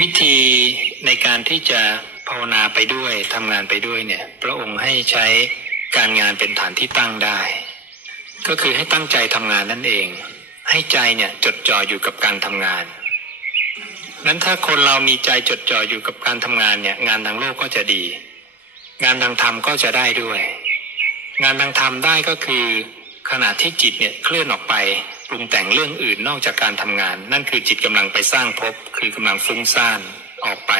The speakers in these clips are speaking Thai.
วิธีในการที่จะภาวนาไปด้วยทำงานไปด้วยเนี่ย พระองค์ให้ใช้การงานเป็นฐานที่ตั้งได้ ก็คือให้ตั้งใจทำงานนั่นเอง ให้ใจเนี่ยจดจ่ออยู่กับการทำงานนั้นถ้าคนเรามีใจจดจ่ออยู่กับการทำงานเนี่ย งานทางโลกก็จะดี งานทางธรรมก็จะได้ด้วย งานทางธรรมได้ก็คือขณะที่จิตเนี่ยเคลื่อนออกไป ปรุงแต่งเรื่องอื่นนอกจากการทำงาน นั่นคือจิตกำลังไปสร้างภพคือกำลังฟุ้งซ่านออกไป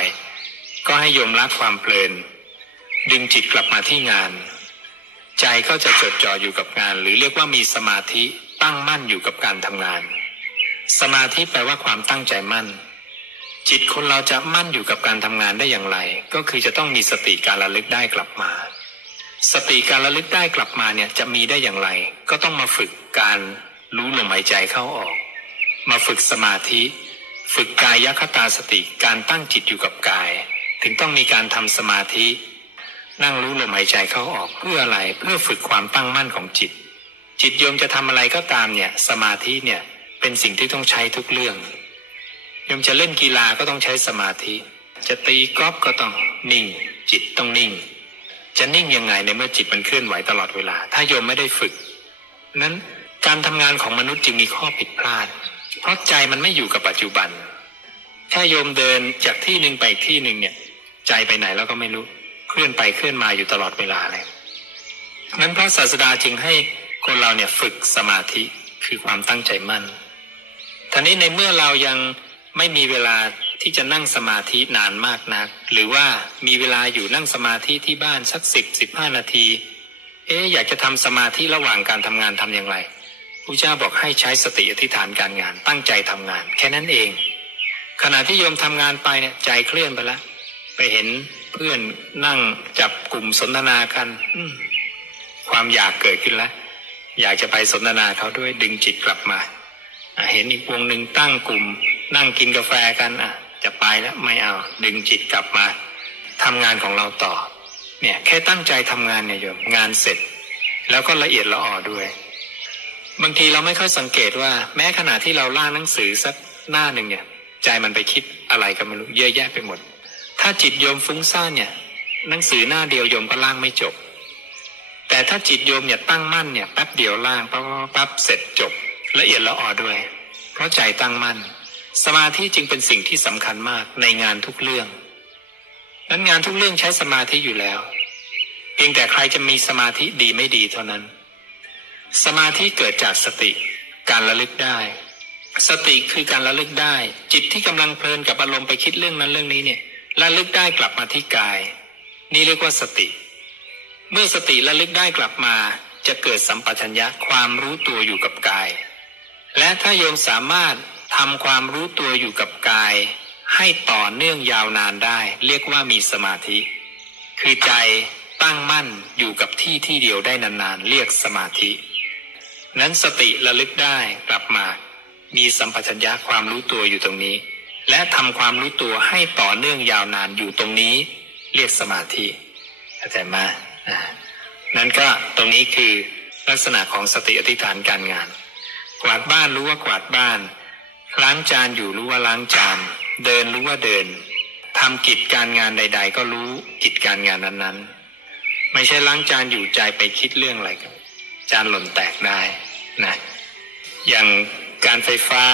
ก็ให้โยมละความเพลิน ดึงจิตกลับมาที่งาน ใจก็จะจดจ่ออยู่กับงาน หรือเรียกว่ามีสมาธิตั้งมั่นอยู่กับการทำงาน สมาธิแปลว่าความตั้งใจมั่น จิตคนเราจะมั่นอยู่กับการทำงานได้อย่างไร ก็คือจะต้องมีสติการระลึกได้กลับมาสติการระลึกได้กลับมาเนี่ยจะมีได้อย่างไร ก็ต้องมาฝึกการ รู้ลมหายใจเข้าออก มาฝึกสมาธิ ฝึกกายคตาสติการตั้งจิตอยู่กับกาย ถึงต้องมีการทำสมาธิ นั่งรู้ลมหายใจเข้าออกเพื่ออะไรเพื่อฝึกความตั้งมั่นของจิต จิตโยมจะทำอะไรก็ตามเนี่ยสมาธิเนี่ยเป็นสิ่งที่ต้องใช้ทุกเรื่องโยมจะเล่นกีฬาก็ต้องใช้สมาธิ จะตีกอล์ฟก็ต้องนิ่ง จิตต้องนิ่ง จะนิ่งยังไงในเมื่อจิตมันเคลื่อนไหวตลอดเวลา ถ้าโยมไม่ได้ฝึก นั้น การทำงานของมนุษย์จึงมีข้อผิดพลาด เพราะใจมันไม่อยู่กับปัจจุบัน ถ้าโยมเดินจากที่หนึ่งไปอีกที่หนึ่งเนี่ย ใจไปไหนแล้วก็ไม่รู้ เคลื่อนไปเคลื่อนมาอยู่ตลอดเวลาเลยนั้นพระศาสดาจึงให้คนเราเนี่ยฝึกสมาธิคือความตั้งใจมั่นท่านี้ในเมื่อเรายังไม่มีเวลาที่จะนั่งสมาธินานมากนัก หรือว่ามีเวลาอยู่นั่งสมาธิที่บ้านสักสิบสิบห้านาที เอ๊อยากจะทำสมาธิระหว่างการทำงานทำอย่างไร พระเจ้าบอกให้ใช้สติอธิษฐานการงาน ตั้งใจทำงาน แค่นั้นเอง ขณะที่โยมทำงานไปเนี่ยใจเคลื่อนไปแล้วไปเห็นเพื่อนนั่งจับกลุ่มสนทนากันความอยากเกิดขึ้นแล้ว อยากจะไปสนทนาเขาด้วยดึงจิตกลับมาเห็นอีกวงหนึ่งตั้งกลุ่ม นั่งกินกาแฟกันอะ จะไปแล้วไม่เอา ดึงจิตกลับมาทำงานของเราต่อ เนี่ย แค่ตั้งใจทำงานเนี่ยโยมงานเสร็จ แล้วก็ละเอียดละออด้วย บางทีเราไม่ค่อยสังเกตว่า แม้ขณะที่เราล่างหนังสือสักหน้าหนึ่งเนี่ย ใจมันไปคิดอะไรก็ไม่รู้เยอะแยะไปหมด ถ้าจิตโยมฟุ้งซ่านเนี่ย หนังสือหน้าเดียวโยมก็ล่างไม่จบ แต่ถ้าจิตโยมเนี่ยตั้งมั่นเนี่ยแป๊บเดียวล่างปั๊บปั๊บเสร็จจบ ละเอียดละออด้วย เพราะใจตั้งมั่น สมาธิจึงเป็นสิ่งที่สำคัญมากในงานทุกเรื่องนั้นงานทุกเรื่องใช้สมาธิอยู่แล้ว เพียงแต่ใครจะมีสมาธิดีไม่ดีเท่านั้น สมาธิเกิดจากสติการระลึกได้ สติคือการระลึกได้ จิตที่กำลังเพลินกับอารมณ์ไปคิดเรื่องนั้นเรื่องนี้เนี่ยระลึกได้กลับมาที่กาย นี่เรียกว่าสติ เมื่อสติระลึกได้กลับมา จะเกิดสัมปชัญญะความรู้ตัวอยู่กับกาย และถ้าโยมสามารถทำความรู้ตัวอยู่กับกาย ให้ต่อเนื่องยาวนานได้ เรียกว่ามีสมาธิ คือใจตั้งมั่นอยู่กับที่ที่เดียวได้นานๆ เรียกสมาธิ นั้นสติระลึกได้กลับมา มีสัมปชัญญะความรู้ตัวอยู่ตรงนี้ และทำความรู้ตัวให้ต่อเนื่องยาวนานอยู่ตรงนี้ เรียกสมาธิเข้าใจมอ่านั้นก็ตรงนี้คือลักษณะของสติอธิษฐานการงาน กวาดบ้านรู้ว่ากวาดบ้าน ล้างจานอยู่รู้ว่าล้างจาน เดินรู้ว่าเดินทำกิจการงานใด ๆ ก็รู้กิจการงานนั้นๆ ไม่ใช่ล้างจานอยู่ใจไปคิดเรื่องอะไรกันจานหล่นแตกได้ นะอย่างการไฟฟ้า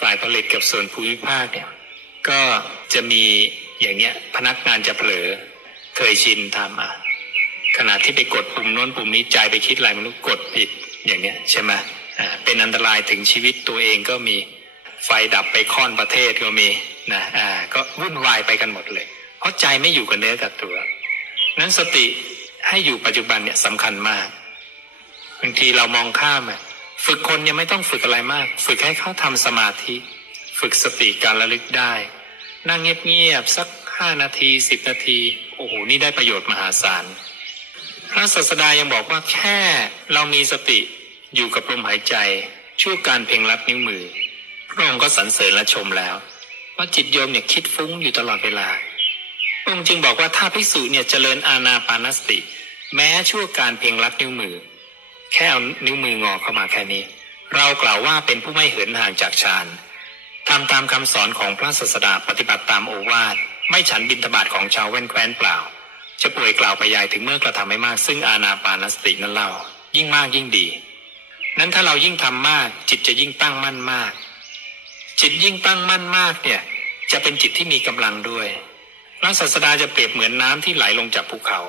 ฝ่ายผลิตกับส่วนภูมิภาคเนี่ยก็จะมีอย่างเนี้ยพนักงานจะเผลอเคยชินทำอะขณะที่ไปกดปุ่มโน้นปุ่มนี้ใจไปคิดอะไรม่รู้กดผิดอย่างเนี้ยใช่ไหมอ่าเป็นอันตรายถึงชีวิตตัวเองก็มีไฟดับไปค่อนประเทศก็มีนะอ่าก็วุ่นวายไปกันหมดเลย เพราะใจไม่อยู่กับเนื้อกับตัวนั้นสติให้อยู่ปัจจุบันเนี่ยสำคัญมากบางทีเรามองข้ามอะ ฝึกคนยังไม่ต้องฝึกอะไรมาก ฝึกให้เขาทำสมาธิ ฝึกสติการระลึกได้ นั่งเงียบๆสักห้านาทีสิบนาที โอ้โห นี่ได้ประโยชน์มหาศาล พระศาสดายังบอกว่าแค่เรามีสติอยู่กับลมหายใจ ช่วการเพ่งรับนิ้วมือ พระองค์ก็สรรเสริญและชมแล้ว ว่าจิตโยมเนี่ยคิดฟุ้งอยู่ตลอดเวลาพระองค์จึงบอกว่าถ้าภิกษุเนี่ยเจริญอาณาปานสติ แม้ชั่วการเพ่งรับนิ้วมือ แค่เอานิ้วมืองอเข้ามาแค่นี้ เรากล่าวว่าเป็นผู้ไม่เหินห่างจากฌานทำตามคำสอนของพระศาสดาปฏิบัติตามโอวาทไม่ฉันบิณฑบาตของชาวแว่นแคว้นเปล่า จะป่วยกล่าวไปยายถึงเมื่อกระทำให้มาก ซึ่งอาณาปานสตินั้นเล่า ยิ่งมากยิ่งดี นั้นถ้าเรายิ่งทำมาก จิตจะยิ่งตั้งมั่นมาก จิตยิ่งตั้งมั่นมากเนี่ย จะเป็นจิตที่มีกำลังด้วยพระศาสดาจะเปรียบเหมือนน้ำที่ไหลลงจากภูเขา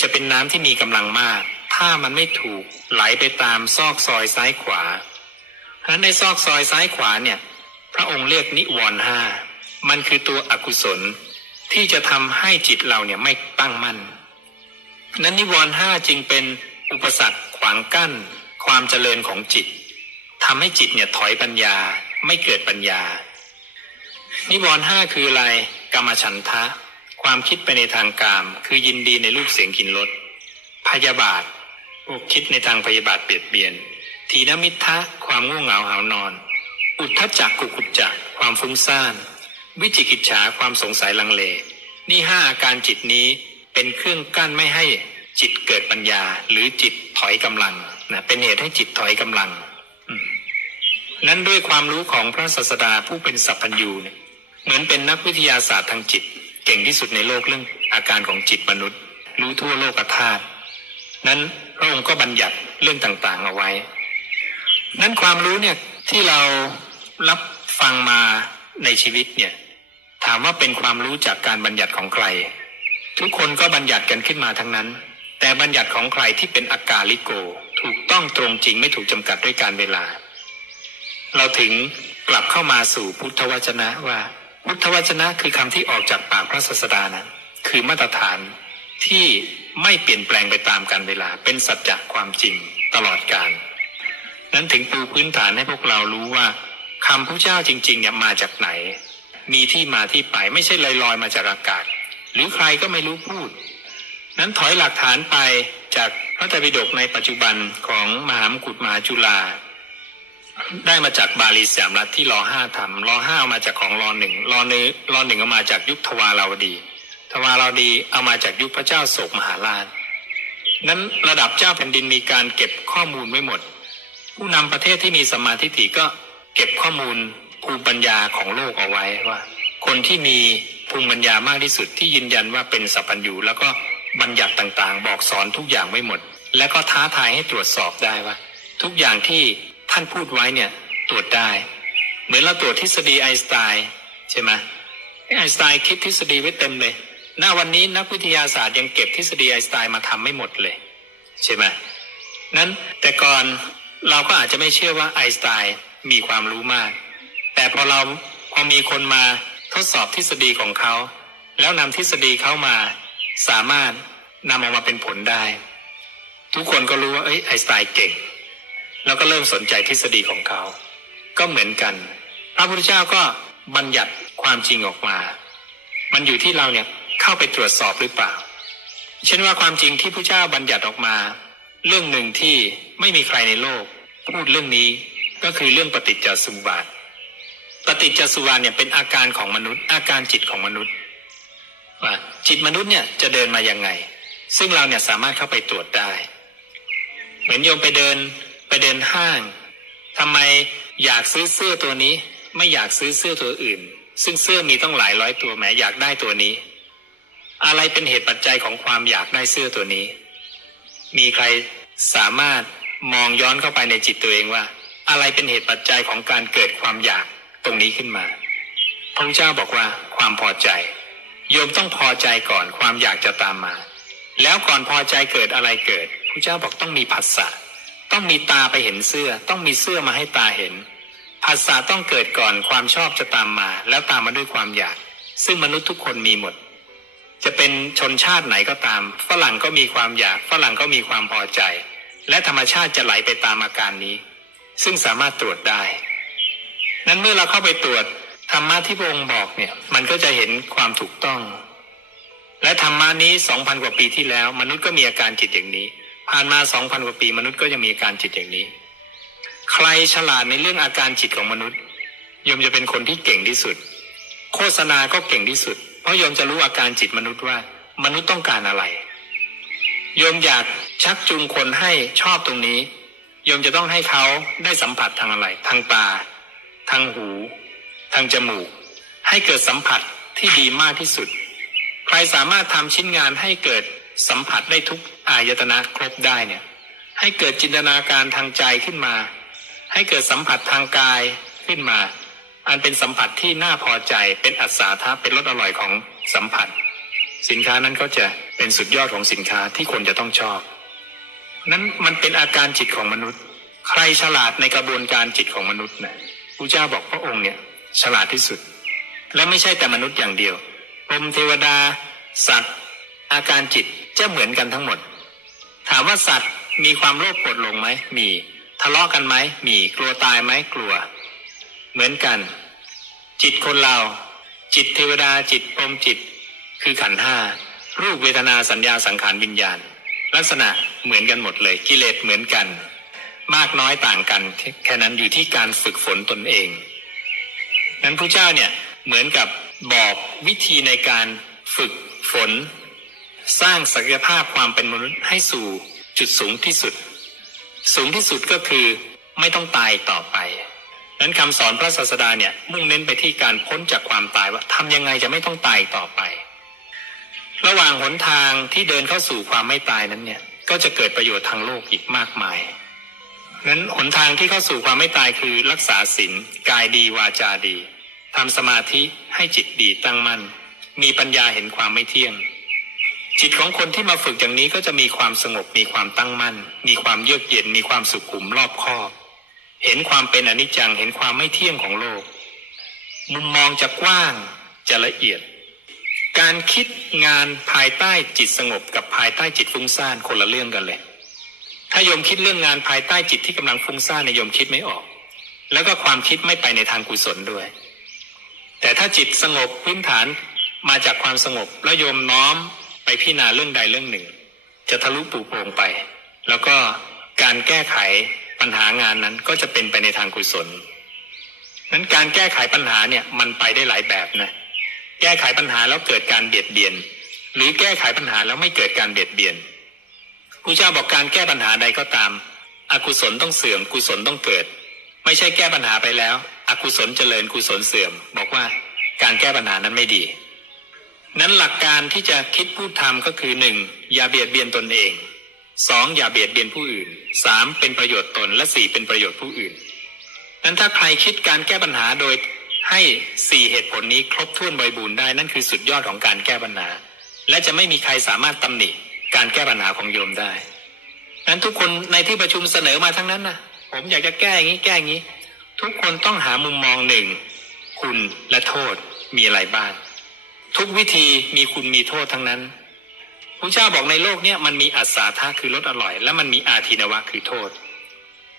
จะเป็นน้ำที่มีกำลังมาก ถ้ามันไม่ถูกไหลไปตามซอกซอยซ้ายขวา เพราะฉะนั้นในซอกซอยซ้ายขวาเนี่ย พระองค์เรียกนิวรณ์ห้ามันคือตัวอกุศลที่จะทำให้จิตเราเนี่ยไม่ตั้งมั่นนั้นนิวรณ์ห้าจึงเป็นอุปสรรคขวางกั้น ความเจริญของจิตทำให้จิตเนี่ยถอยปัญญาไม่เกิดปัญญา นิวรณ์ห้าคืออะไรกรรมฉันทะ ความคิดไปในทางกาม คือยินดีในรูปเสียงกลินรสพยาบาท วกคิดในทางพยาบาทเบียดเบียน ทีนมิทะความง่วงเหงาหานอน อุทธจักกุกุจจักความฟุ้งซ่าน วิจิกิจฉาความสงสัยลังเล นี่ห้าอาการจิตนี้เป็นเครื่องกั้นไม่ให้จิตเกิดปัญญาหรือจิตถอยกำลังนะเป็นเหตุให้จิตถอยกำลัง นั้นด้วยความรู้ของพระศาสดาผู้เป็นสัพพัญญูเนี่ยเหมือนเป็นนักวิทยาศาสตร์ทางจิต เก่งที่สุดในโลกเรื่องอาการของจิตมนุษย์ รู้ทั่วโลกธาตุนั้น พระองค์ก็บัญญัติเรื่องต่างๆเอาไว้ นั้นความรู้เนี่ยที่เรารับฟังมาในชีวิตเนี่ยถามว่าเป็นความรู้จากการบัญญัติของใคร ทุกคนก็บัญญัติกันขึ้นมาทั้งนั้น แต่บัญญัติของใครที่เป็นอากาลิโก ถูกต้องตรงจริงไม่ถูกจำกัดด้วยการเวลา เราถึงกลับเข้ามาสู่พุทธวจนะว่าพุทธวจนะคือคำที่ออกจากปากพระศาสดานั้นคือมาตรฐานที่ ไม่เปลี่ยนแปลงไปตามการเวลาเป็นสัจจะความจริงตลอดกาลนั้นถึงปูพื้นฐานให้พวกเรารู้ว่าคำพระเจ้าจริงๆเนี่ยมาจากไหน มีที่มาที่ไปไม่ใช่ลอยๆมาจากอากาศ หรือใครก็ไม่รู้พูด นั้นถอยหลักฐานไปจากพระไตรปิฎกในปัจจุบันของมหามกุฎมหาจุฬาได้มาจากบาลีสามรัฐที่รอห้าทำรอห้ามาจากของรอหนึ่งรอเนื้อรอหนึ่งเอามาจากยุคทวาราวดี ทวาราดีเอามาจากยุคพระเจ้าโศกมหาราช นั้นระดับเจ้าแผ่นดินมีการเก็บข้อมูลไว้หมด ผู้นำประเทศที่มีสมาธิฏฐิก็เก็บข้อมูลภูมิปัญญาของโลกเอาไว้ว่า คนที่มีภูมิปัญญามากที่สุดที่ยืนยันว่าเป็นสัพพัญญูแล้วก็บัญญัติต่างๆ บอกสอนทุกอย่างไว้หมด แล้วก็ท้าทายให้ตรวจสอบได้ว่า ทุกอย่างที่ท่านพูดไว้เนี่ยตรวจได้ เหมือนเราตรวจทฤษฎีไอน์สไตน์ใช่ไหมไอน์สไตน์คิดทฤษฎีไว้เต็มเลย ณวันนี้นักวิทยาศาสตร์ยังเก็บทฤษฎีไอน์สไตน์มาทำไม่หมดเลย ใช่ไหมนั้นแต่ก่อนเราก็อาจจะไม่เชื่อว่าไอน์สไตน์มีความรู้มาก แต่พอเราพอมีคนมาทดสอบทฤษฎีของเขา แล้วนำทฤษฎีเขามา สามารถนำออกมาเป็นผลได้ ทุกคนก็รู้ว่าเอ้ยไอน์สไตน์เก่ง แล้วก็เริ่มสนใจทฤษฎีของเขา ก็เหมือนกัน พระพุทธเจ้าก็บัญญัติความจริงออกมา มันอยู่ที่เราเนี่ย เข้าไปตรวจสอบหรือเปล่า เช่นว่าความจริงที่พระเจ้าบัญญัติออกมา เรื่องหนึ่งที่ไม่มีใครในโลก พูดเรื่องนี้ก็คือเรื่องปฏิจจสมุปบาท ปฏิจจสมุปบาทเนี่ยเป็นอาการของมนุษย์ อาการจิตของมนุษย์ว่าจิตมนุษย์เนี่ยจะเดินมายังไง ซึ่งเราเนี่ยสามารถเข้าไปตรวจได้ เหมือนโยมไปเดินไปเดินห้างทำไมอยากซื้อเสื้อตัวนี้ ไม่อยากซื้อเสื้อตัวอื่น ซึ่งเสื้อมีต้องหลายร้อยตัวแหมอยากได้ตัวนี้ อะไรเป็นเหตุปัจจัยของความอยากได้เสื้อตัวนี้ มีใครสามารถมองย้อนเข้าไปในจิตตัวเองว่า อะไรเป็นเหตุปัจจัยของการเกิดความอยากตรงนี้ขึ้นมา พระเจ้าบอกว่าความพอใจ โยมต้องพอใจก่อนความอยากจะตามมา แล้วก่อนพอใจเกิดอะไรเกิดพระเจ้าบอกต้องมีผัสสะต้องมีตาไปเห็นเสื้อ ต้องมีเสื้อมาให้ตาเห็นผัสสะต้องเกิดก่อนความชอบจะตามมา แล้วตามมาด้วยความอยาก ซึ่งมนุษย์ทุกคนมีหมด จะเป็นชนชาติไหนก็ตาม ฝรั่งก็มีความอยาก ฝรั่งก็มีความพอใจ และธรรมชาติจะไหลไปตามอาการนี้ ซึ่งสามารถตรวจได้ นั้นเมื่อเราเข้าไปตรวจธรรมะที่พระองค์บอกเนี่ย มันก็จะเห็นความถูกต้อง และธรรมะนี้สองพันกว่าปีที่แล้ว มนุษย์ก็มีอาการจิตอย่างนี้ ผ่านมาสองพันกว่าปี มนุษย์ก็ยังมีอาการจิตอย่างนี้ ใครฉลาดในเรื่องอาการจิตของมนุษย์ยมจะเป็นคนที่เก่งที่สุด โฆษณาก็เก่งที่สุด ราะโยมจะรู้อาการจิตมนุษย์ว่า มนุษย์ต้องการอะไร โยมอยากชักจูงคนให้ชอบตรงนี้ โยมจะต้องให้เขาได้สัมผัสทางอะไร ทางตา ทางหู ทางจมูก ให้เกิดสัมผัสที่ดีมากที่สุด ใครสามารถทำชิ้นงานให้เกิดสัมผัสได้ทุกอายตนะครบได้เนี่ย ให้เกิดจินตนาการทางใจขึ้นมา ให้เกิดสัมผัสทางกายขึ้นมา อันเป็นสัมผัสที่น่าพอใจเป็นอัศทะเป็นรสอร่อยของสัมผัส สินค้านั้นก็จะเป็นสุดยอดของสินค้าที่คนจะต้องชอบ นั้นมันเป็นอาการจิตของมนุษย์ ใครฉลาดในกระบวนการจิตของมนุษย์นะพระเจ้าบอกพระองค์เนี่ยฉลาดที่สุด และไม่ใช่แต่มนุษย์อย่างเดียวพรหมเทวดา สัตว์ อาการจิตจะเหมือนกันทั้งหมด ถามว่าสัตว์มีความโลภโกรธหลงไหมมี ทะเลาะกันไหมมีกลัวตายไหมกลัว เหมือนกัน จิตคนเรา จิตเทวดาจิตพรมจิต คือขันธ์ห้ารูปเวทนาสัญญาสังขารวิญญาณ ลักษณะเหมือนกันหมดเลยกิเลสเหมือนกัน มากน้อยต่างกัน แค่นั้นอยู่ที่การฝึกฝนตนเอง นั้นพระเจ้าเนี่ยเหมือนกับบอกวิธีในการฝึกฝน สร้างศักยภาพความเป็นมนุษย์ให้สู่จุดสูงที่สุด สูงที่สุดก็คือไม่ต้องตายต่อไป นั้นคำสอนพระศาสดาเนี่ยมุ่งเน้นไปที่การพ้นจากความตายว่าทำยังไงจะไม่ต้องตายต่อไป ระหว่างหนทางที่เดินเข้าสู่ความไม่ตายนั้นเนี่ยก็จะเกิดประโยชน์ทางโลกอีกมากมายนั้นหนทางที่เข้าสู่ความไม่ตายคือรักษาศีลกายดีวาจาดีทำสมาธิให้จิตดีตั้งมั่น มีปัญญาเห็นความไม่เที่ยง จิตของคนที่มาฝึกอย่างนี้ก็จะมีความสงบมีความตั้งมั่น มีความเยือกเย็นมีความสุขุมรอบคอบ เห็นความเป็นอนิจจัง เห็นความไม่เที่ยงของโลก มุมมองจะกว้างจะละเอียด การคิดงานภายใต้จิตสงบกับภายใต้จิตฟุ้งซ่านคนละเรื่องกันเลย ถ้าโยมคิดเรื่องงานภายใต้จิตที่กำลังฟุ้งซ่านในโยมคิดไม่ออก แล้วก็ความคิดไม่ไปในทางกุศลด้วย แต่ถ้าจิตสงบพื้นฐานมาจากความสงบแล้วโยมน้อมไปพิจารณาเรื่องใดเรื่องหนึ่ง จะทะลุปูโปร่งไป แล้วก็การแก้ไข ปัญหางานนั้นก็จะเป็นไปในทางกุศลนั้นการแก้ไขปัญหาเนี่ยมันไปได้หลายแบบนะแก้ไขปัญหาแล้วเกิดการเบียดเบียน หรือแก้ไขปัญหาแล้วไม่เกิดการเบียดเบียนพระเจ้าบอกการแก้ปัญหาใดก็ตาม อกุศลต้องเสื่อมกุศลต้องเกิด ไม่ใช่แก้ปัญหาไปแล้ว อกุศลเจริญกุศลเสื่อม บอกว่าการแก้ปัญหานั้นไม่ดี นั้นหลักการที่จะคิดพูดทำก็คือหนึ่งอย่าเบียดเบียนตนเอง สองอย่าเบียดเบียนผู้อื่นสามเป็นประโยชน์ตนและสี่เป็นประโยชน์ผู้อื่นนั้นถ้าใครคิดการแก้ปัญหาโดยให้สี่เหตุผลนี้ครบถ้วนบริบูรณ์ได้นั่นคือสุดยอดของการแก้ปัญหา และจะไม่มีใครสามารถตำหนิการแก้ปัญหาของโยมได้นั้นทุกคนในที่ประชุมเสนอมาทั้งนั้นนะผมอยากจะแก้อย่างนี้แก้อย่างนี้ ทุกคนต้องหามุมมองหนึ่งคุณและโทษมีอะไรบ้างทุกวิธีมีคุณมีโทษทั้งนั้น พระเจ้าบอกในโลกเนี้ยมันมีอัศาธาคือรสอร่อย และมันมีอาทินวะคือโทษ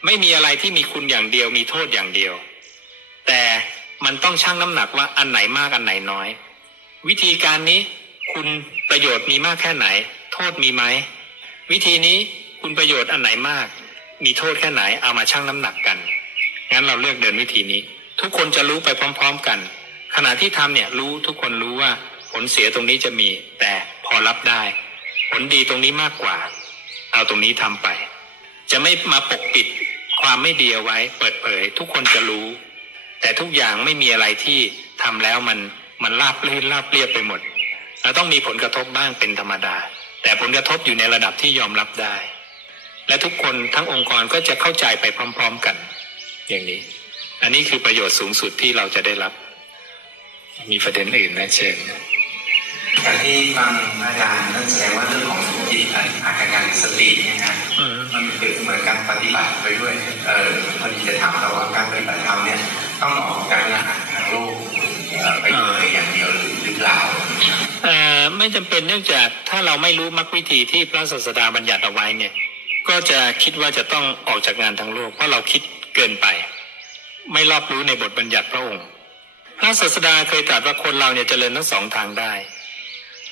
ไม่มีอะไรที่มีคุณอย่างเดียวมีโทษอย่างเดียว แต่มันต้องชั่งน้ำหนักว่าอันไหนมากอันไหนน้อย วิธีการนี้คุณประโยชน์มีมากแค่ไหน โทษมีไหมวิธีนี้คุณประโยชน์อันไหนมาก มีโทษแค่ไหนเอามาชั่งน้ำหนักกันงั้นเราเลือกเดินวิธีนี้ ทุกคนจะรู้ไปพร้อม ๆกัน ขณะที่ทำเนี่ยรู้ทุกคนรู้ว่าผลเสียตรงนี้จะมีแต่พอรับได้ ผลดีตรงนี้มากกว่า เอาตรงนี้ทำไป จะไม่มาปกปิดความไม่ดีเอาไว้ เปิดเผย ทุกคนจะรู้ แต่ทุกอย่างไม่มีอะไรที่ทำแล้วมันมันราบลื่นราบเรียบไปหมดเราต้องมีผลกระทบบ้างเป็นธรรมดา แต่ผลกระทบอยู่ในระดับที่ยอมรับได้ และทุกคนทั้งองค์กรก็จะเข้าใจไปพร้อม ๆกัน อย่างนี้ อันนี้คือประโยชน์สูงสุดที่เราจะได้รับ มีประเด็นอื่นนะเชิญ การที่ฟังอาจารย์นั่นแสดงว่าเรื่องของจิตอาการสติเนี่ยนะมมันเป็นเหมือนการปฏิบัติไปด้วยเออพอดีจะถามเราว่าการปฏิบัติธรรมเนี่ยต้องออกจากงานทางโลกเอ่อไปเลยอย่างเดียวหรือหรือเปล่าเออไม่จำเป็นเนื่องจากถ้าเราไม่รู้มรรควิธีที่พระศาสดาบัญญัติเอาไว้เนี่ย ก็จะคิดว่าจะต้องออกจากงานทางโลก เพราะเราคิดเกินไป ไม่รอบรู้ในบทบัญญัติพระองค์พระศาสดาเคยตรัสว่าคนเราเนี่ยเจริญทั้งสองทางได้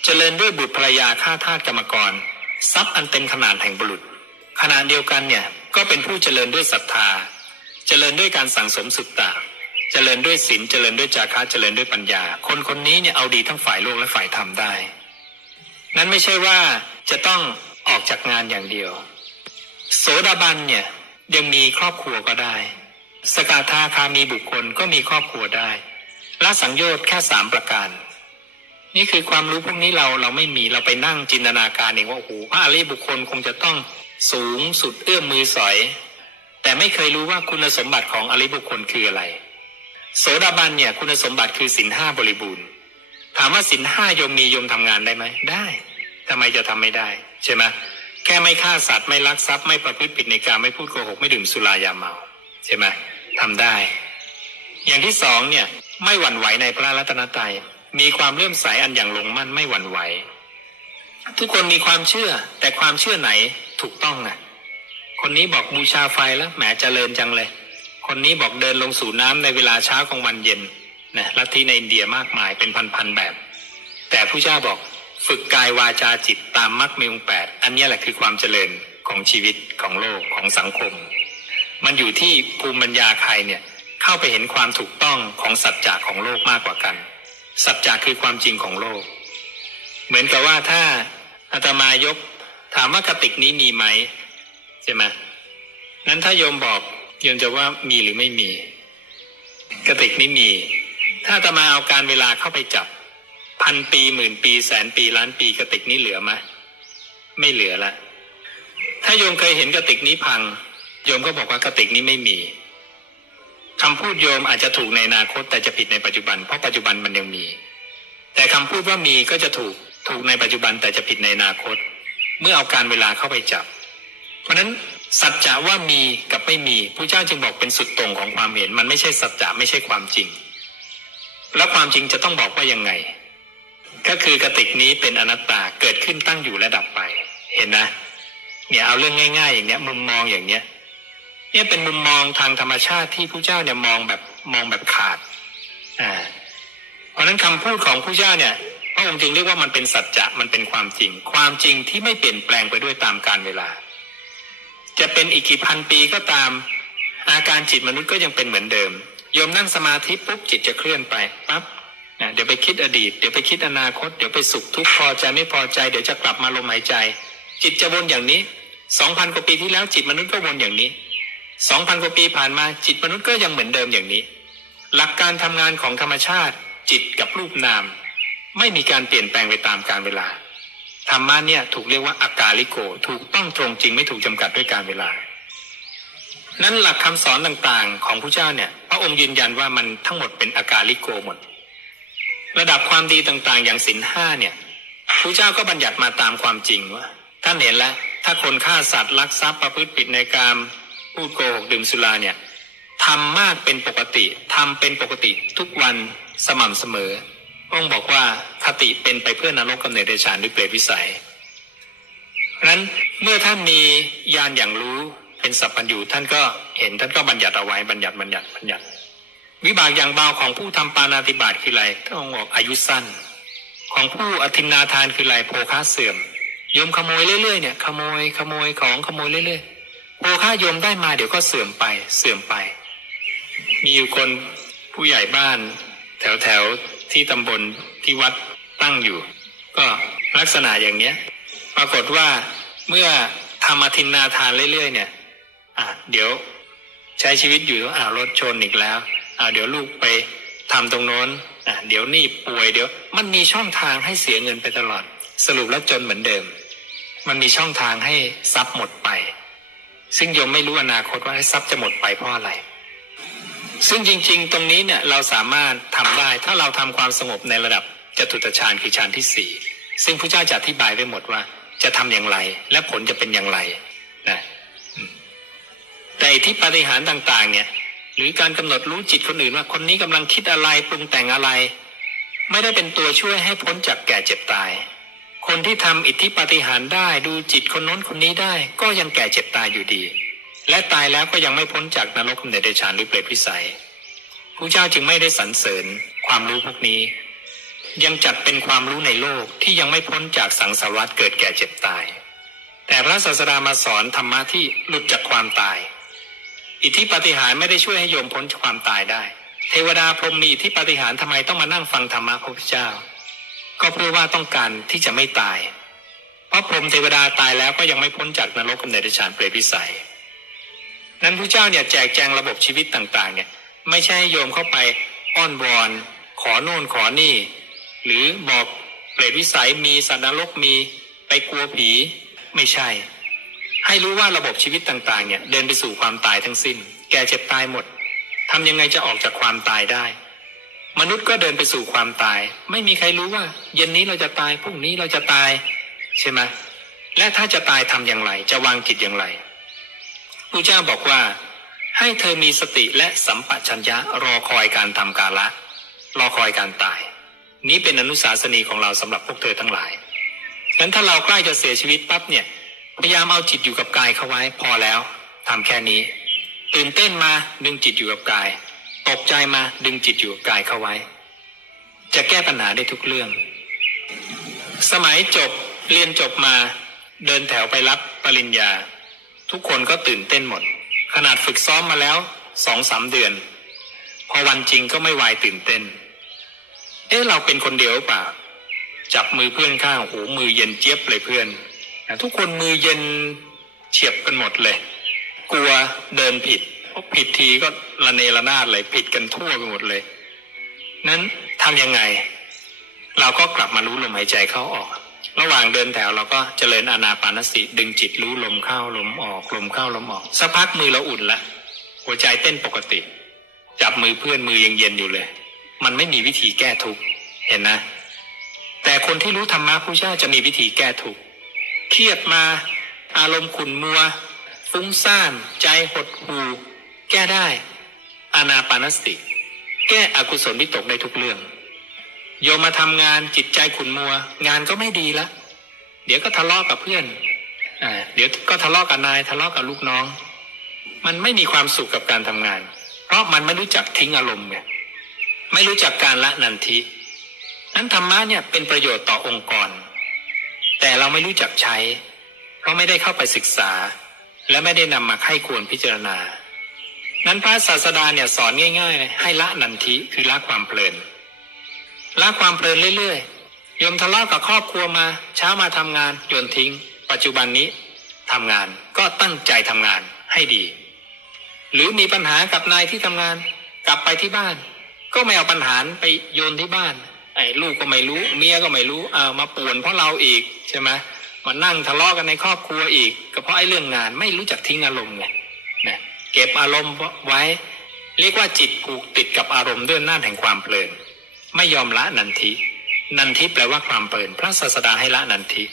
เจริญด้วยบุตรภรรยาฆ่าทาสกรรมกร ทรัพย์อันเต็มขนาดแห่งบุรุษขณะเดียวกันเนี่ยก็เป็นผู้เจริญด้วยศรัทธา เจริญด้วยการสั่งสมสุตตะ เจริญด้วยศีลเจริญด้วยจาคะเจริญด้วยปัญญา คนคนนี้เนี่ยเอาดีทั้งฝ่ายโลกและฝ่ายธรรมได้ นั้นไม่ใช่ว่าจะต้องออกจากงานอย่างเดียว โสดาบันเนี่ยยังมีครอบครัวก็ได้ สกทาคามีบุคคลก็มีครอบครัวได้ละสังโยชน์แค่สามประการ นี่คือความรู้พวกนี้เราเราไม่มีเราไปนั่งจินตนาการเองว่าโอ้โหพระอริยบุคคลคงจะต้องสูงสุดเอื้อมมือสอย แต่ไม่เคยรู้ว่าคุณสมบัติของอริยบุคคลคืออะไร โสดาบันเนี่ยคุณสมบัติคือสินห้าบริบูรณ์ ถามว่าสินห้ายมมียมทำงานได้ไหมได้ทำไมจะทำไม่ได้ ใช่ไหมแค่ไม่ฆ่าสัตว์ไม่ลักทรัพย์ไม่ประพฤติผิดในการไม่พูดโกหกไม่ดื่มสุรายาเมาใช่ไหมทำได้ อย่างที่สองเนี่ยไม่หวั่นไหวในพระรัตนตรัย มีความเลื่อมใสอันอย่างลงมั่นไม่หวั่นไหว ทุกคนมีความเชื่อ แต่ความเชื่อไหนถูกต้องอะคนนี้บอกบูชาไฟแล้วแหมเจริญจังเลย คนนี้บอกเดินลงสู่น้ำในเวลาเช้ากลางวันเย็นนะลัทธิในอินเดียมากมายเป็นพันๆแบบ แต่ผู้เจ้าบอกฝึกกายวาจาจิตตามมรรคมีองแปดอันนี้แหละคือความเจริญของชีวิตของโลกของสังคม มันอยู่ที่ภูมิปัญญาใครเนี่ยเข้าไปเห็นความถูกต้องของสัจจะของโลกมากกว่ากัน สัจจะคือความจริงของโลก เหมือนกับว่าถ้าอาตมายก ถามว่ากระติกนี้มีไหมใช่ไหมนั้นถ้าโยมบอกโยมจะว่ามีหรือไม่มี กระติกนี้มี ถ้าอาตมาเอาการเวลาเข้าไปจับ พันปีหมื่นปีแสนปีล้านปีกระติกนี้เหลือไหมไม่เหลือละถ้าโยมเคยเห็นกระติกนี้พังโยมก็บอกว่ากระติกนี้ไม่มี คำพูดโยมอาจจะถูกในอนาคตแต่จะผิดในปัจจุบัน เพราะปัจจุบันมันยังมี แต่คำพูดว่ามีก็จะถูกถูกในปัจจุบันแต่จะผิดในอนาคต เมื่อเอาการเวลาเข้าไปจับ เพราะฉะนั้นสัจจะว่ามีกับไม่มีพระเจ้าจึงบอกเป็นสุดตรงของความเห็นมันไม่ใช่สัจจะไม่ใช่ความจริง แล้วความจริงจะต้องบอกว่ายังไง ก็คือกติกนี้เป็นอนัตตาเกิดขึ้นตั้งอยู่และดับไป เห็นนะ เนี่ยเอาเรื่องง่าย ๆ อย่างเนี้ยมุมมองอย่างเนี้ย เนี่ยเป็นมุมมองทางธรรมชาติที่ผู้เจ้าเนี่ยมองแบบมองแบบขาดอ่าเพราะฉะนั้นคำพูดของผู้เจ้าเนี่ยพระองค์จึงเรียกว่ามันเป็นสัจจะมันเป็นความจริง ความจริงที่ไม่เปลี่ยนแปลงไปด้วยตามกาลเวลา จะเป็นอีกกี่พันปีก็ตาม อาการจิตมนุษย์ก็ยังเป็นเหมือนเดิมโยมนั่งสมาธิปุ๊บจิตจะเคลื่อนไปปั๊บนะเดี๋ยวไปคิดอดีตเดี๋ยวไปคิดอนาคต เดี๋ยวไปสุขทุกข์พอใจไม่พอใจเดี๋ยวจะกลับมาลมหายใจ จิตจะวนอย่างนี้สองพันกว่าปีที่แล้วจิตมนุษย์ก็วนอย่างนี้ สองพันกว่าปีผ่านมาจิตมนุษย์ก็ยังเหมือนเดิมอย่างนี้ หลักการทำงานของธรรมชาติ จิตกับรูปนาม ไม่มีการเปลี่ยนแปลงไปตามกาลเวลาธรรมะเนี่ยถูกเรียกว่าอากาลิโก ถูกต้องตรงจริงไม่ถูกจำกัดด้วยการเวลา นั้นหลักคำสอนต่างๆ ของพระเจ้าเนี่ยพระองค์ยืนยันว่ามันทั้งหมดเป็นอากาลิโกหมด ระดับความดีต่างๆ อย่างศีลห้าเนี่ยพระเจ้าก็บัญญัติมาตามความจริงว่าท่านเห็นแล้วถ้าคนฆ่าสัตว์ลักทรัพย์ประพฤติผิดในกาม พูดโกหกดื่มสุราเนี่ยทำมากเป็นปกติทำเป็นปกติทุกวันสม่ำเสมอพระองค์บอกว่าคติเป็นไปเพื่อนรกกำเนิดเดชานหรือเปรตวิสัยเพราะนั้นเมื่อท่านมีญาณอย่างรู้เป็นสัพพัญญูท่านก็เห็นท่านก็บัญญัติเอาไว้บัญญัติบัญญัติบัญญัติ วิบากอย่างเบาของผู้ทำปานาติบาตคืออะไรท่านองค์บอกอายุสั้น ของผู้อธินนาทานคืออะไรโภคาเสื่อมโยมขโมยเรื่อยๆเนี่ยขโมยขโมยของขโมยเรื่อยๆ โภคาโยมได้มาเดี๋ยวก็เสื่อมไปเสื่อมไป มีอยู่คนผู้ใหญ่บ้าน แถวแถวที่ตำบลที่วัดตั้งอยู่ ก็ลักษณะอย่างเนี้ย ปรากฏว่าเมื่อทำอธินนาทานเรื่อยๆ เนี่ยอะเดี๋ยวใช้ชีวิตอยู่อ้ารถชนอีกแล้วอ่าเดี๋ยวลูกไปทำตรงโน้นอะเดี๋ยวนี่ป่วยเดี๋ยว มันมีช่องทางให้เสียเงินไปตลอด สรุปแล้วจนเหมือนเดิม มันมีช่องทางให้ทรัพย์หมดไป ซึ่งโยมไม่รู้อนาคตว่าทรัพย์จะหมดไปเพราะอะไร ซึ่งจริง ๆ ตรงนี้เนี่ยเราสามารถทำได้ถ้าเราทำความสงบในระดับจตุตฌานคือฌานที่สี่ซึ่งพระเจ้าจะอธิบายไว้หมดว่าจะทำอย่างไร และผลจะเป็นอย่างไรนะแต่อ้ที่ปฏิหารต่าง ๆ เนี่ย หรือการกำหนดรู้จิตคนอื่นว่าคนนี้กำลังคิดอะไรปรุงแต่งอะไร ไม่ได้เป็นตัวช่วยให้พ้นจากแก่เจ็บตาย คนที่ทำอิทธิปฏิหารได้ดูจิตคนน้นคนนี้ได้ ก็ยังแก่เจ็บตายอยู่ดี และตายแล้วก็ยังไม่พ้นจากนรกกำเนิดเดชานหรือเปรตวิสัยพระเจ้าจึงไม่ได้สรรเสริญความรู้พวกนี้ ยังจัดเป็นความรู้ในโลกที่ยังไม่พ้นจากสังสารวัฏเกิดแก่เจ็บตาย แต่พระศาสดามาสอนธรรมะที่หลุดจากความตาย อิทธิปฏิหารไม่ได้ช่วยให้โยมพ้นจากความตายได้ เทวดาพรหมมีอิทธิปฏิหาริย์ทำไมต้องมานั่งฟังธรรมะพระพุทธเจ้า ก็เพื่อว่าต้องการที่จะไม่ตาย เพราะพรหมเทวดาตายแล้วก็ยังไม่พ้นจากนรกกำเนิดเดชานเปรตวิสัย นั้นพระเจ้าเนี่ยแจกแจงระบบชีวิตต่างๆ เนี่ย ไม่ใช่ให้โยมเข้าไปอ้อนวอนขอโน่นขอนี่ หรือบอกเปรตวิสัยมีสัตว์นรกมีไปกลัวผีไม่ใช่ ให้รู้ว่าระบบชีวิตต่างๆ เนี่ยเดินไปสู่ความตายทั้งสิ้น แก่เจ็บตายหมดทำยังไงจะออกจากความตายได้ มนุษย์ก็เดินไปสู่ความตาย ไม่มีใครรู้ว่า เย็นนี้เราจะตายพรุ่งนี้เราจะตาย ใช่ไหมและถ้าจะตายทำอย่างไร จะวางจิตอย่างไรพระเจ้าบอกว่า ให้เธอมีสติและสัมปชัญญะรอคอยการทำกาละ รอคอยการตาย นี้เป็นอนุสาสนีของเราสำหรับพวกเธอทั้งหลายงั้นถ้าเราใกล้จะเสียชีวิตปั๊บเนี่ยพยายามเอาจิตอยู่กับกายเข้าไว้พอแล้วทำแค่นี้ตื่นเต้นมาดึงจิตอยู่กับกาย ตกใจมาดึงจิตอยู่กายเข้าไว้ จะแก้ปัญหาได้ทุกเรื่อง สมัยจบเรียนจบมาเดินแถวไปรับปริญญา ทุกคนก็ตื่นเต้นหมด ขนาดฝึกซ้อมมาแล้วสองสามเดือน พอวันจริงก็ไม่วายตื่นเต้น เอ๊ะเราเป็นคนเดียวเปล่าจับมือเพื่อนข้างโอ้โหมือเย็นเจี๊ยบเลยเพื่อนทุกคนมือเย็นเฉียบกันหมดเลย กลัวเดินผิด ราะผิดทีก็ระเนระนาดเลยผิดกันทั่วไปหมดเลย นั้นทำยังไง เราก็กลับมารู้ลมหายใจเข้าออก ระหว่างเดินแถวเราก็เจริญอานาปานสติดึงจิตรู้ลมเข้าลมออกลมเข้าลมออกสักพักมือเราอุ่นละหัวใจเต้นปกติ จับมือเพื่อนมือยังเย็นอยู่เลย มันไม่มีวิธีแก้ทุกข์เห็นนะ แต่คนที่รู้ธรรมะผู้เจ้าจะมีวิธีแก้ทุกข์เครียดมา อารมณ์ขุ่นมัวฟุ้งซ่านใจหดหู่ แก้ได้อานาปานสติ แก้อกุศลวิตกได้ทุกเรื่อง โยมมาทำงานจิตใจขุนมัว งานก็ไม่ดีละ เดี๋ยวก็ทะเลาะกับเพื่อนอ่าเดี๋ยวก็ทะเลาะกับนายทะเลาะกับลูกน้อง มันไม่มีความสุขกับการทำงาน เพราะมันไม่รู้จักทิ้งอารมณ์ไงไม่รู้จักการละนันทินั้นธรรมะเนี่ยเป็นประโยชน์ต่อองค์กร แต่เราไม่รู้จักใช้ เพราะไม่ได้เข้าไปศึกษา และไม่ได้นำมาไข้ควรพิจารณา นั้นพระศาสดาเนี่ยสอนง่ายๆเลยให้ละนันทิคือละความเพลินละความเพลินเรื่อยๆโยมทะเลาะกับครอบครัวมา เช้ามาทำงานโยนทิ้ง ปัจจุบันนี้ทำงานก็ตั้งใจทำงานให้ดี หรือมีปัญหากับนายที่ทำงาน กลับไปที่บ้าน ก็ไม่เอาปัญหาไปโยนที่บ้านไอ้ลูกก็ไม่รู้เมียก็ไม่รู้เอามาป่วนเพราะเราอีกใช่ไหมมานั่งทะเลาะกันในครอบครัวอีก ก็เพราะไอ้เรื่องงานไม่รู้จักทิ้งอารมณ์ไง เก็บอารมณ์ไว้ เรียกว่าจิตผูกติดกับอารมณ์ด้วยหน้าแห่งความเพลิน ไม่ยอมละนันทินันทิแปลว่าความเพลิน พระศาสดาให้ละนันทิ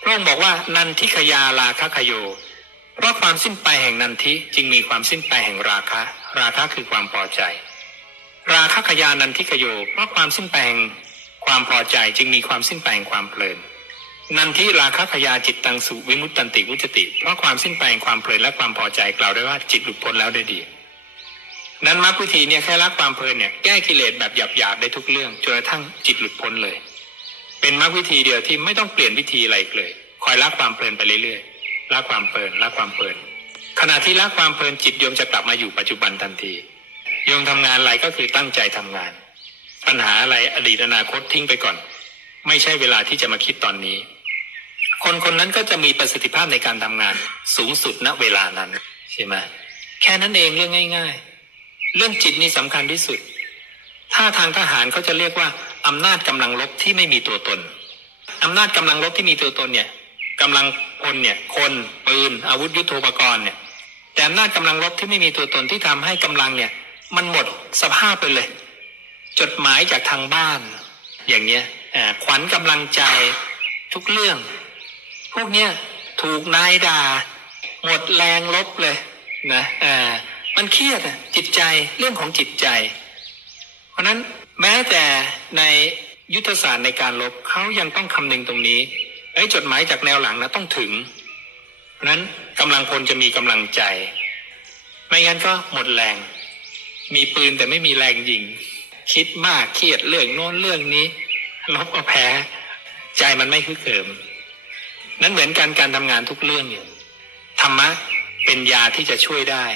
พระองค์บอกว่านันทิขยาลาคะขโย เพราะความสิ้นไปแห่งนันทิจึงมีความสิ้นไปแห่งราคะ ราคะคือความพอใจ ราคะขยานันทิขโย เพราะความสิ้นไปแห่งความพอใจจึงมีความสิ้นไปแห่งความเพลิน นันทิราคะขยาจิตตังสุวิมุตตันติวุจติ เพราะความสิ้นไปความเพลินและความพอใจกล่าวได้ว่าจิตหลุดพ้นแล้วได้ดี นั้นมรรควิธีเนี่ยแค่ละความเพลินเนี่ยแก้กิเลสแบบหยาบๆได้ทุกเรื่องจนกระทั่งจิตหลุดพ้นเลย เป็นมรรควิธีเดียวที่ไม่ต้องเปลี่ยนวิธีอะไรอีกเลย คอยละความเพลินไปเรื่อยๆละความเพลินละความเพลิน ขณะที่ละความเพลินจิตโยมจะกลับมาอยู่ปัจจุบันทันทีโยมทำงานอะไรก็คือตั้งใจทำงาน ปัญหาอะไรอดีตอนาคตทิ้งไปก่อน ไม่ใช่เวลาที่จะมาคิดตอนนี้ คนคนนั้นก็จะมีประสิทธิภาพในการทำงาน สูงสุดณเวลานั้นใช่ไหมแค่นั้นเองเรื่องง่าย ๆ เรื่องจิตนี่สำคัญที่สุด ถ้าทางทหารเขาจะเรียกว่าอำนาจกำลังลบที่ไม่มีตัวตนอำนาจกำลังลบที่มีตัวตนเนี่ยกำลังพลเนี่ยคนปืนอาวุธยุโทโธปกรณ์เนี่ยแต่อำนาจกำลังลบที่ไม่มีตัวตนที่ทำให้กำลังเนี่ย มันหมดสภาพไปเลย จดหมายจากทางบ้าน อย่างเนี้ยขวัญกำลังใจทุกเรื่อง พวกเนี้ยถูกนายด่า หมดแรงลบเลยนะอ่ามันเครียดอะจิตใจเรื่องของจิตใจ เพราะนั้นแม้แต่ในยุทธศาสตร์ในการลบเขายังต้องคำนึงตรงนี้ไอ้จดหมายจากแนวหลังนะต้องถึง เพราะนั้นกำลังพลจะมีกำลังใจ ไม่งั้นก็หมดแรง มีปืนแต่ไม่มีแรงยิง คิดมากเครียดเรื่องโน้นเรื่องนี้ลบก็แพ้ ใจมันไม่คึกเขิม นั้นเหมือนกันการทำงานทุกเรื่องเนี่ยธรรมะเป็นยาที่จะช่วยได้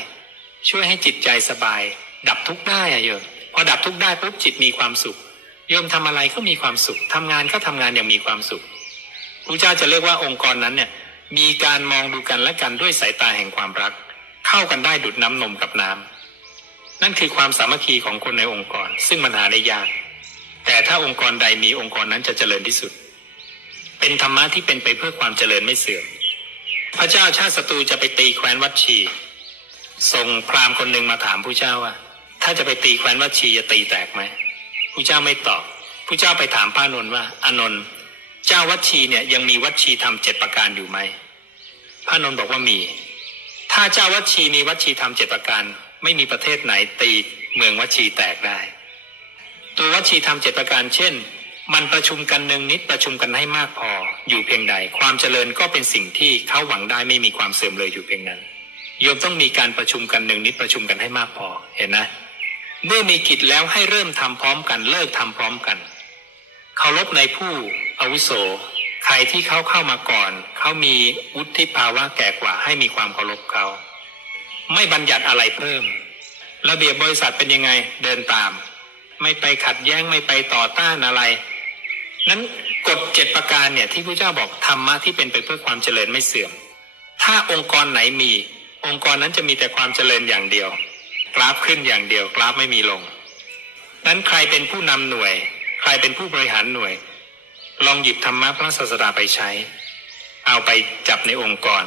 ช่วยให้จิตใจสบาย ดับทุกข์ได้อะโยมพอดับทุกข์ได้ปุ๊บจิตมีความสุขโยมทำอะไรก็มีความสุขทำงานก็ทำงานอย่างมีความสุขพระเจ้าจะเรียกว่าองค์กรนั้นเนี่ยมีการมองดูกันและกันด้วยสายตาแห่งความรัก เข้ากันได้ดุดน้ำนมกับน้ำนั่นคือความสามัคคีของคนในองค์กร ซึ่งมันหาได้ยาก แต่ถ้าองค์กรใดมีองค์กรนั้นจะเจริญที่สุด เป็นธรรมะที่เป็นไปเพื่อความเจริญไม่เสื่อม พระเจ้าชาติศัตรูจะไปตีแคว้นวัดชี ส่งพราหมณ์คนหนึ่งมาถามผู้เจ้าว่า ถ้าจะไปตีแคว้นวัดชีจะตีแตกไหมผู้เจ้าไม่ตอบผู้เจ้าไปถามพระอานนท์ว่าอานนท์เจ้าวัดชีเนี่ยยังมีวัดชีทำเจ็ดประการอยู่ไหมพระอานนท์บอกว่ามี ถ้าเจ้าวัดชีมีวัดชีทำเจ็ดประการ ไม่มีประเทศไหนตีเมืองวัดชีแตกได้ ตัววัดชีทำเจ็ดประการเช่น มันประชุมกันหนึ่งนิดประชุมกันให้มากพออยู่เพียงใด ความเจริญก็เป็นสิ่งที่เขาหวังได้ไม่มีความเสื่อมเลยอยู่เพียงนั้นโยมต้องมีการประชุมกันหนึ่งนิดประชุมกันให้มากพอเห็นนะ เมื่อมีกิจแล้วให้เริ่มทำพร้อมกันเลิกทำพร้อมกันเคารพในผู้อาวุโส ใครที่เขาเข้ามาก่อน เขามีวุฒิภาวะแก่กว่าให้มีความเคารพเขา ไม่บัญญัติอะไรเพิ่ม ระเบียบบริษัทเป็นยังไงเดินตาม ไม่ไปขัดแย้งไม่ไปต่อต้านอะไร นั้นกฎเจ็ดประการเนี่ยที่พระเจ้าบอกธรรมะที่เป็นไปเพื่อความเจริญไม่เสื่อม ถ้าองค์กรไหนมี องค์กรนั้นจะมีแต่ความเจริญอย่างเดียว กราฟขึ้นอย่างเดียว กราฟไม่มีลง นั้นใครเป็นผู้นำหน่วย ใครเป็นผู้บริหารหน่วย ลองหยิบธรรมะพระศาสดาไปใช้ เอาไปจับในองค์กร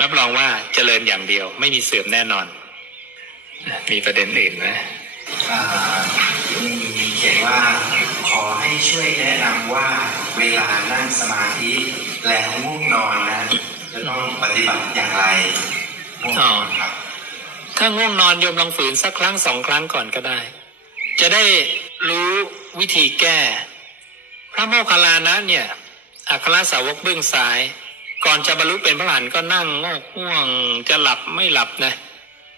รับรองว่าเจริญอย่างเดียว ไม่มีเสื่อมแน่นอน มีประเด็นอื่นไหมอ่ามีเขียนว่า อให้ช่วยแนะนำว่าเวลานั่งสมาธิแล้วง่วงนอนนะจะต้องปฏิบัติอย่างไรง่วงนอนครับ ถ้าง่วงนอนโยมลองฝืนสักครั้งสองครั้งก่อนก็ได้ จะได้รู้วิธีแก้ พระโมคคัลลานะเนี่ยอัครสาวกเบื้องซ้าย ก่อนจะบรรลุเป็นพระอรหันก็นั่งงอกง่วงจะหลับไม่หลับนะ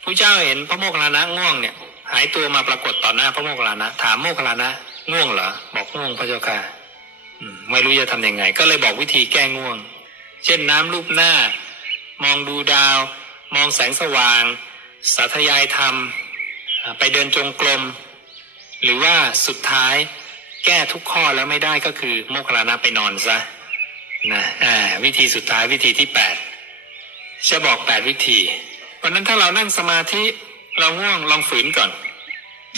พระเจ้าเห็นพระโมคคัลลานะง่วงเนี่ย หายตัวมาปรากฏต่อหน้าพระโมคคัลลานะ ถามโมคคัลลานะ ง่วงเหรอบอกง่วงพระเจ้าค่ะไม่รู้จะทำยังไง ก็เลยบอกวิธีแก้ง่วง เช่นน้ำรูปหน้า มองดูดาว มองแสงสว่าง สาธยายธรรม ไปเดินจงกรมหรือว่าสุดท้ายแก้ทุกข้อแล้วไม่ได้ก็คือโมคคลลานะไปนอนซะนะอ่าวิธีสุดท้ายวิธีที่แปดจะบอกแปดวิธีวันนั้นถ้าเรานั่งสมาธิเราง่วงลองฝืนก่อน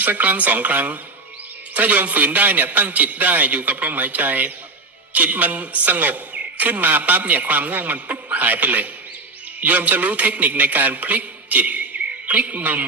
สักครั้งสองครั้ง ถ้าโยมฝืนได้เนี่ยตั้งจิตได้อยู่กับลมหายใจ จิตมันสงบขึ้นมาปั๊บเนี่ยความง่วงมันปุ๊บหายไปเลย โยมจะรู้เทคนิคในการพลิกจิต พลิกมุม